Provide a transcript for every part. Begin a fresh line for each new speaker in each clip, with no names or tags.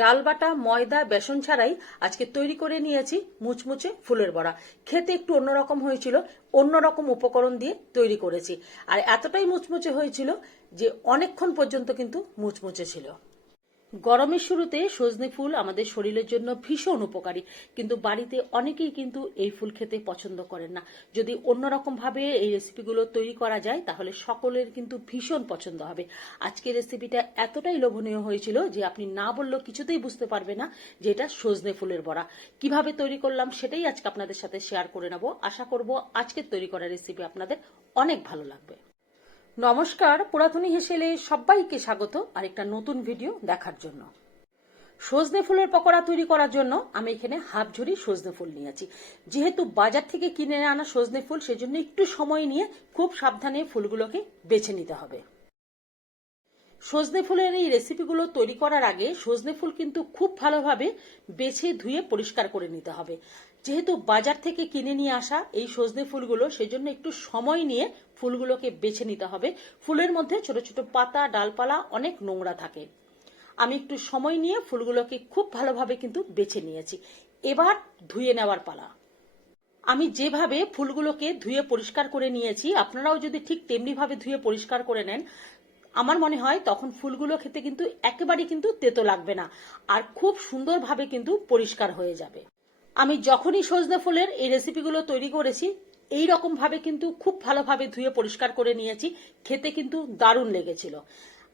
ডাল বাটা ময়দা, বেসন ছাড়াই আজকে তৈরি করে নিয়েছি মুচমুচে ফুলের বড়া। খেতে একটু অন্যরকম হয়েছিল, অন্যরকম উপকরণ দিয়ে তৈরি করেছি। আর এতটাই মুচমুচে হয়েছিল যে অনেকক্ষণ পর্যন্ত কিন্তু মুচমুচে ছিল। গরমের শুরুতে সজনে ফুল আমাদের শরীরের জন্য ভীষণ উপকারী। কিন্তু বাড়িতে অনেকেই কিন্তু এই ফুল খেতে পছন্দ করেন না। যদি অন্যরকম ভাবে এই রেসিপিগুলো তৈরি করা যায়, তাহলে সকলের কিন্তু ভীষণ পছন্দ হবে। আজকের রেসিপিটা এতটাই লোভনীয় হয়েছিল যে আপনি না বললেও কিছুতেই বুঝতে পারবে না যে এটা সজনে ফুলের বড়া। কীভাবে তৈরি করলাম সেটাই আজকে আপনাদের সাথে শেয়ার করে নেব। আশা করব আজকের তৈরি করা রেসিপি আপনাদের অনেক ভালো লাগবে। নমস্কার, পুরাতনী হেসেলে সবাইকে স্বাগত আর একটা নতুন ভিডিও দেখার জন্য। সজনে ফুলের পকোড়া তৈরি করার জন্য আমি এখানে হাফ ঝুড়ি সজনে ফুল নিয়েছি যেহেতু বাজার থেকে কিনে আনা সজনে ফুল, সেজন্য একটু সময় নিয়ে খুব সাবধানে ফুলগুলোকে বেছে নিতে হবে। সজনে ফুলের এই রেসিপিগুলো তৈরি করার আগে সজনে ফুল কিন্তু খুব ভালোভাবে বেছে ধুয়ে পরিষ্কার করে নিতে হবে। যেহেতু বাজার থেকে কিনে নিয়ে আসা এই সজনে ফুলগুলো, সেজন্য একটু সময় নিয়ে ফুলগুলোকে বেছে নিতে হবে। ফুলের মধ্যে ছোট ছোট পাতা, ডালপালা, অনেক নোংরা থাকে। আমি একটু সময় নিয়ে ফুলগুলোকে খুব ভালোভাবে কিন্তু বেছে নিয়েছি। এবার ধুয়ে নেওয়ার পালা। আমি যেভাবে ফুলগুলোকে ধুয়ে পরিষ্কার করে নিয়েছি, আপনারাও যদি ঠিক তেমনি ভাবে ধুয়ে পরিষ্কার করে নেন, আমার মনে হয় তখন ফুলগুলো খেতে কিন্তু একেবারেই কিন্তু তেতো লাগবে না আর খুব সুন্দরভাবে কিন্তু পরিষ্কার হয়ে যাবে। আমি যখনই সজনে ফুলের এই রেসিপিগুলো তৈরি করেছি এই রকম ভাবে কিন্তু খুব ভালোভাবে ধুয়ে পরিষ্কার করে নিয়েছি। খেতে কিন্তু দারুণ লেগেছিল।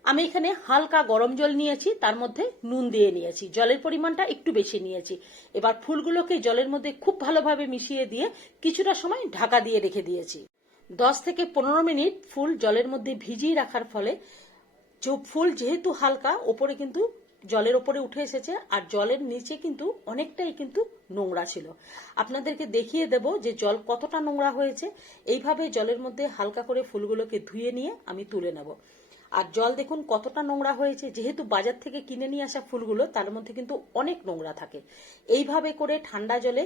আমি এখানে হালকা গরম জল নিয়েছি, তার মধ্যে নুন দিয়ে নিয়েছি। জলের পরিমাণটা একটু বেশি নিয়েছি। এবার ফুলগুলোকে জলের মধ্যে খুব ভালোভাবে মিশিয়ে দিয়ে কিছুটা সময় ঢাকা দিয়ে রেখে দিয়েছি। দশ থেকে পনেরো মিনিট ফুল জলের মধ্যে ভিজিয়ে রাখার ফলে ফুল যেহেতু হালকা, ওপরে কিন্তু জলের ওপরে উঠে এসেছে আর জলের নিচে কিন্তু অনেকটাই কিন্তু নোংরা ছিল। আপনাদেরকে দেখিয়ে দেব যে জল কতটা নোংরা হয়েছে। এইভাবে জলের মধ্যে হালকা করে ফুলগুলোকে ধুয়ে নিয়ে আমি তুলে নেব। আর জল দেখুন কতটা নোংরা হয়েছে। যেহেতু বাজার থেকে কিনে নিয়ে আসা ফুলগুলো, তার মধ্যে কিন্তু অনেক নোংরা থাকে। এইভাবে করে ঠান্ডা জলে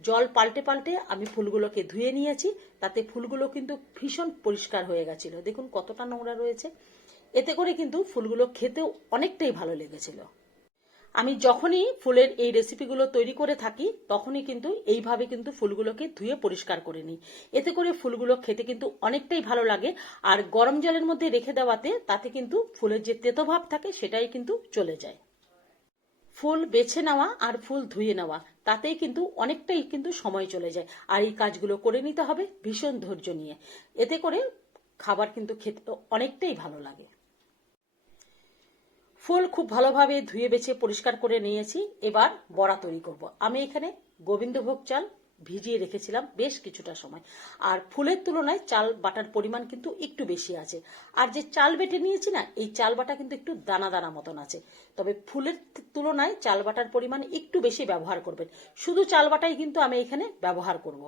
জল পাল্টে পাল্টে আমি ফুলগুলোকে ধুয়ে নিয়েছি। তাতে ফুলগুলো কিন্তু ভীষণ পরিষ্কার হয়ে গেছিল। দেখুন কতটা নোংরা রয়েছে। এতে করে কিন্তু ফুলগুলো খেতেও অনেকটাই ভালো লেগেছিল। আমি যখনই ফুলের এই রেসিপিগুলো তৈরি করে থাকি, তখনই কিন্তু এইভাবে কিন্তু ফুলগুলোকে ধুয়ে পরিষ্কার করে নিই। এতে করে ফুলগুলো খেতে কিন্তু অনেকটাই ভালো লাগে, আর গরম জলের মধ্যে রেখে দেওয়াতে তাতে কিন্তু ফুলের যে তেতো ভাব থাকে সেটাই কিন্তু চলে যায়। ফুল বেছে নেওয়া আর ফুল ধুয়ে নেওয়া, তাতেই কিন্তু অনেকটাই কিন্তু সময় চলে যায়, আর এই কাজগুলো করে নিতে হবে ভীষণ ধৈর্য নিয়ে। এতে করে খাবার কিন্তু খেতে অনেকটাই ভালো লাগে। ফুল খুব ভালোভাবে ধুয়ে বেছে পরিষ্কার করে নিয়েছি। এবার বড়া তৈরি করব। আমি এখানে গোবিন্দভোগ চাল ভিজিয়ে রেখেছিলাম বেশ কিছুটা সময়। আর ফুলের তুলনায় চাল বাটার পরিমাণ কিন্তু একটু বেশি আছে। আর যে চাল বেটে নিয়েছি না, এই চাল বাটা কিন্তু একটু দানা দানা মতন আছে। তবে ফুলের তুলনায় চাল বাটার পরিমাণ একটু বেশি ব্যবহার করবেন। শুধু চাল বাটাই কিন্তু আমি এখানে ব্যবহার করব।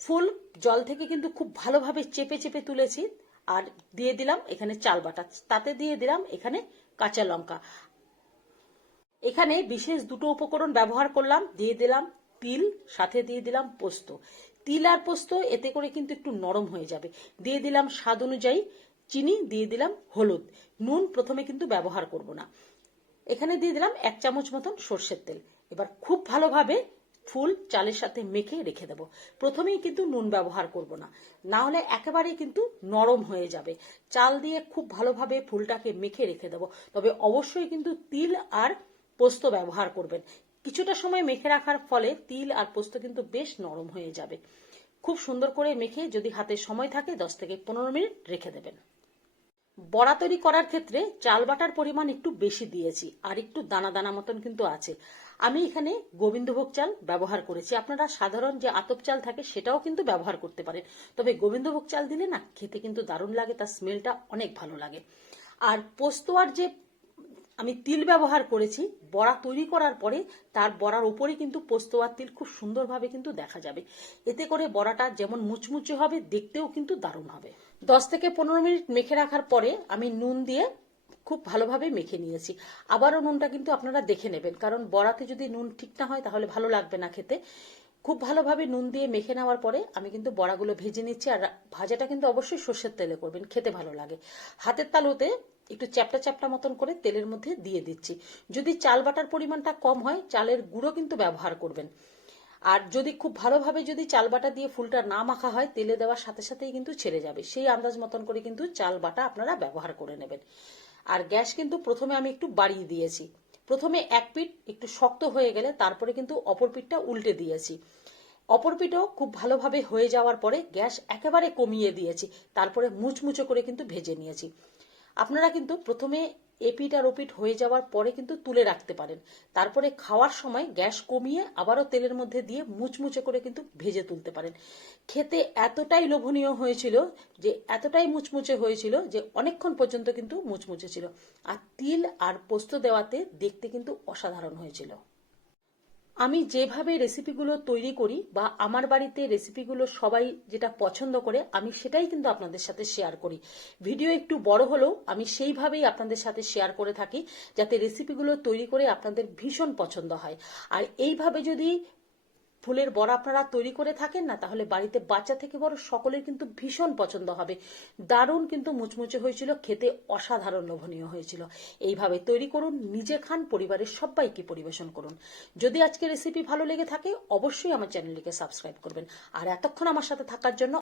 ফুল জল থেকে কিন্তু খুব ভালোভাবে চেপে চেপে তুলেছি। আর দিয়ে দিলাম এখানে চাল বাটা। তাতে দিয়ে দিলাম এখানে কাঁচা লঙ্কা। এখানে বিশেষ দুটো উপকরণ ব্যবহার করলাম, দিয়ে দিলাম তিল, সাথে দিয়ে দিলাম পোস্ত। তিল আর পোস্ত, এতে করে কিন্তু একটু নরম হয়ে যাবে। দিয়ে দিলাম স্বাদ অনুযায়ী চিনি, দিয়ে দিলাম হলুদ। নুন প্রথমে কিন্তু ব্যবহার করব না। এখানে দিয়ে দিলাম এক চামচ মতন সর্ষের তেল। এবার খুব ভালোভাবে ফুল চালের সাথে মেখে রেখে দেব। প্রথমেই কিন্তু নুন ব্যবহার করব না। না হলে একেবারেই কিন্তু নরম হয়ে যাবে। চাল দিয়ে খুব ভালোভাবে ফুলটাকে মেখে রেখে দেব। তবে অবশ্যই কিন্তু তিল আর পোস্ত ব্যবহার করবেন। কিছুটা সময় মেখে রাখার ফলে তিল আর পোস্ত কিন্তু বেশ নরম হয়ে যাবে। খুব সুন্দর করে মেখে যদি হাতে সময় থাকে দশ থেকে পনেরো মিনিট রেখে দেবেন। বড়া তৈরি করার ক্ষেত্রে চাল বাটার পরিমাণ একটু বেশি দিয়েছি, আর একটু দানা দানা মতন কিন্তু আছে। আমি এখানে গোবিন্দভোগ চাল ব্যবহার করেছি। আপনারা সাধারণ যে আতপ চাল থাকে সেটাও কিন্তু ব্যবহার করতে পারেন। তবে গোবিন্দভোগ চাল দিলে না খেতে কিন্তু দারুণ লাগে, তার স্মেলটা অনেক ভালো লাগে। আর পোস্ত আর যে আমি তিল ব্যবহার করেছি, বড়া তৈরি করার পরে তার বড়ার উপরে কিন্তু পোস্ত আর তিল খুব সুন্দরভাবে কিন্তু দেখা যাবে। এতে করে বড়াটা যেমন মুচমুচে হবে, দেখতেও কিন্তু দারুণ হবে। দশ থেকে পনেরো মিনিট মেখে রাখার পরে আমি নুন দিয়ে খুব ভালোভাবে মেখে নিয়েছি। আবারও নুনটা কিন্তু আপনারা দেখে নেবেন, কারণ বড়াতে যদি নুন ঠিক না হয় তাহলে ভালো লাগবে না খেতে। খুব ভালোভাবে নুন দিয়ে মেখে নেওয়ার পরে আমি কিন্তু বড়াগুলো ভেজে নিচ্ছি, আর ভাজাটা কিন্তু অবশ্যই সর্ষের তেলে করবেন, খেতে ভালো লাগে। হাতের তালুতে একটু চ্যাপটা চ্যাপটা মতন করে তেলের মধ্যে দিয়ে দিচ্ছি। যদি চাল বাটার পরিমাণটা কম হয়, চালের গুঁড়ো কিন্তু ব্যবহার করবেন। আর যদি খুব ভালোভাবে যদি চাল বাটা দিয়ে ফুলটা না মাখা হয়, তেলে দেওয়ার সাথে সাথেই কিন্তু ছেড়ে যাবে। সেই আন্দাজ মতন করে কিন্তু চাল বাটা আপনারা ব্যবহার করে নেবেন। আর গ্যাস কিন্তু প্রথমে আমি একটু বাড়িয়ে দিয়েছি। প্রথমে এক পিঠ একটু শক্ত হয়ে গেলে তারপরে কিন্তু অপর পিঠটা উল্টে দিয়েছি। অপর পিঠও খুব ভালোভাবে হয়ে যাওয়ার পরে গ্যাস একেবারে কমিয়ে দিয়েছি। তারপরে মুচমুচো করে কিন্তু ভেজে নিয়েছি। আপনারা কিন্তু প্রথমে এপিট আর ওপিট হয়ে যাওয়ার পরে কিন্তু তুলে রাখতে পারেন। তারপরে খাওয়ার সময় গ্যাস কমিয়ে আবারও তেলের মধ্যে দিয়ে মুচমুচে করে কিন্তু ভেজে তুলতে পারেন। খেতে এতটাই লোভনীয় হয়েছিল যে, এতটাই মুচমুচে হয়েছিল যে, অনেকক্ষণ পর্যন্ত কিন্তু মুচমুচে ছিল। আর তিল আর পোস্ত দেওয়াতে দেখতে কিন্তু অসাধারণ হয়েছিল। আমি যেভাবে রেসিপিগুলো তৈরি করি বা আমার বাড়িতে রেসিপিগুলো সবাই যেটা পছন্দ করে, আমি সেটাই কিন্তু আপনাদের সাথে শেয়ার করি। ভিডিও একটু বড় হলেও আমি সেইভাবেই আপনাদের সাথে শেয়ার করে থাকি, যাতে রেসিপিগুলো তৈরি করে আপনাদের ভীষণ পছন্দ হয়। আর এইভাবে যদি ফুলের বড়া আপনারা তৈরি করে থাকেন না, তাহলে বাড়িতে বাচ্চা থেকে বড় সকলের কিন্তু ভীষণ পছন্দ হবে। দারুণ কিন্তু মুচমুচে হয়েছিল, খেতে অসাধারণ লোভনীয় হয়েছিল। এইভাবে তৈরি করুন, নিজে খান, পরিবারের সবাইকে পরিবেশন করুন। যদি আজকে রেসিপি ভালো লেগে থাকে, অবশ্যই আমার চ্যানেলটিকে সাবস্ক্রাইব করবেন। আর এতক্ষণ আমার সাথে থাকার জন্য